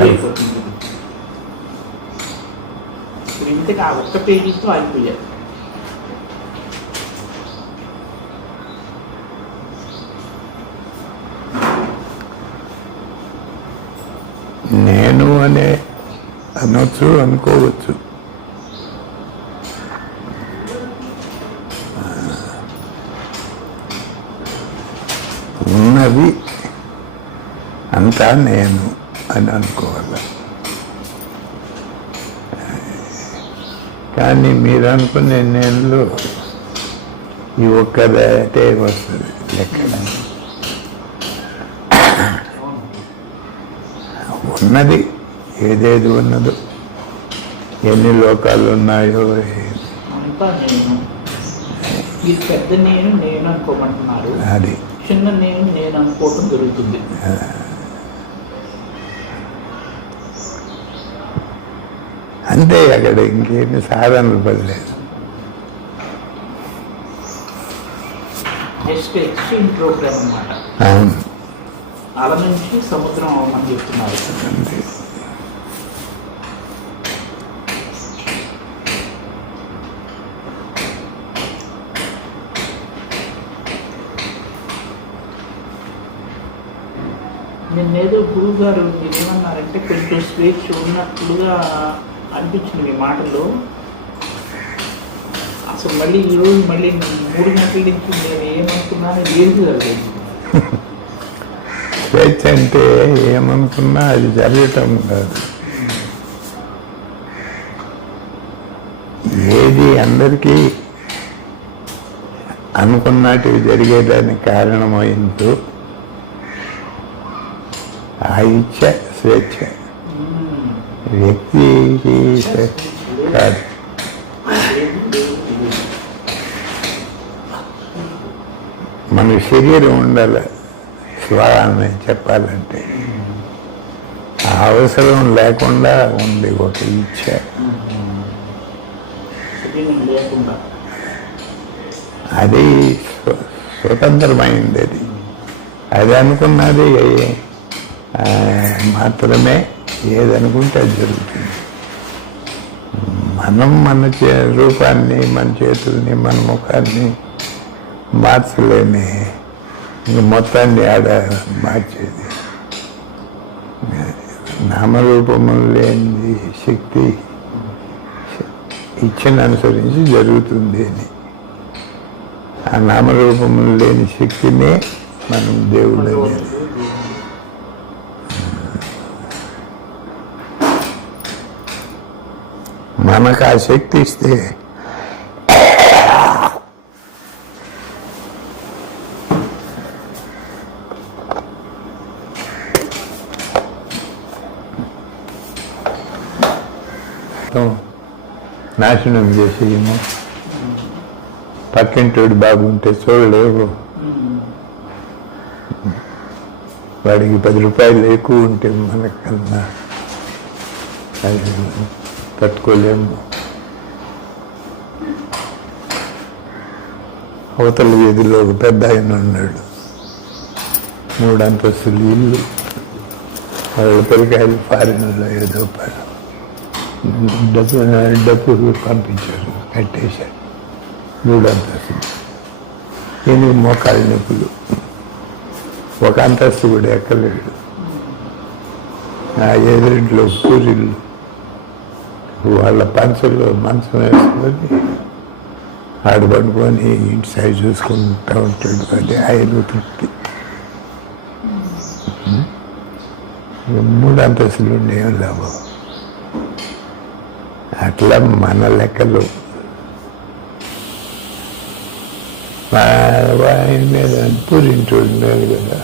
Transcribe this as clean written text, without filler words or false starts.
అయిపోతుంది. ఇప్పుడు ఇంతకు ఆ ఒక్క పేజీతో అయిపోయారు. నేను అనే అనొచ్చు, అనుకోవచ్చు. ఉన్నది అంతా నేను అని అనుకోవాలి. కానీ మీరు అనుకునే నేను ఈ ఒక్కటే వస్తుంది లెక్క. ఉన్నది ఏదేది ఉన్నదో, ఎన్ని లోకాలు ఉన్నాయో. అంతా నేను. ఈ పెద్ద నేను అనుకోమంటున్నారు, అది చిన్న నేను అనుకోవటం జరుగుతుంది. అంతే, అక్కడ ఇంకేమి సాధనలు పడలేదు. జస్ట్ ఎక్స్చేంజ్ ప్రోగ్రామ్ అన్నమాట. అవును, అల నుంచి సముద్రం అవమని చెప్తున్నారు. అంతే. నిన్నేదో గురువు గారు మీరు ఏమన్నారంటే కొంచెం స్వేచ్ఛ ఉన్నట్లుగా అనిపించింది మీ మాటల్లో. అసలు మళ్ళీ ఈరోజు మళ్ళీ 3 గంటల నుంచి నేను ఏమనుకున్నానో ఏది జరగలేదు. స్వేచ్ఛ అంటే ఏమనుకున్నా అది జరగటం కాదు. ఏది అందరికీ అనుకున్నట్టు జరిగేదానికి కారణమైందో ఆ ఇచ్చ స్వేచ్ఛ. వ్యక్తికి కాదు. మన శరీరం ఉండాలి స్వరాన్ని చెప్పాలంటే. ఆ అవసరం లేకుండా ఉంది ఒక ఇచ్చ. అది స్వతంత్రమైంది. అది అనుకున్నది మాత్రమే. ఏదనుకుంటే అది జరుగుతుంది. మనం మన రూపాన్ని, మన చేతుల్ని, మన ముఖాన్ని మార్చలేని మొత్తాన్ని ఆడ మార్చేది. నామరూపములు లేని శక్తి ఇచ్చిన అనుసరించి జరుగుతుంది అని. ఆ నామరూపములు లేని శక్తినే మనం దేవుడు అనేది. మనకు ఆ శక్తి ఇస్తే నాశనం చేసేయము. పక్కింటోడు బాగుంటే చూడలేవు. వాడికి 10 రూపాయలు ఎక్కువ ఉంటే మనకన్నా అది తట్టుకోలేము. అవతల వీధిలో ఒక పెద్ద ఆయన ఉన్నాడు. 3 అంతస్తులు ఇల్లు. వాళ్ళ పిల్లకాయలు ఫారిన్లో ఏదో డబ్బు పంపించారు, కట్టేశారు. 3 అంతస్తులు. ఈయన మోకాళ్ళ నొప్పులు. 1 అంతస్తు కూడా ఎక్కలేడు. ఆ ఎదురింట్లో పూరిళ్ళు. వాళ్ళ పంచలో మంచం వేసుకొని ఆడు పడుకొని ఇంటి సైడ్ చూసుకుంటూ ఉంటాడు. అది ఆయన తృప్తి. 3 అంతస్తులు ఉండేం లాభం. అట్లా మన లెక్కలు ఆయన మీద పూరింటోడు కదా.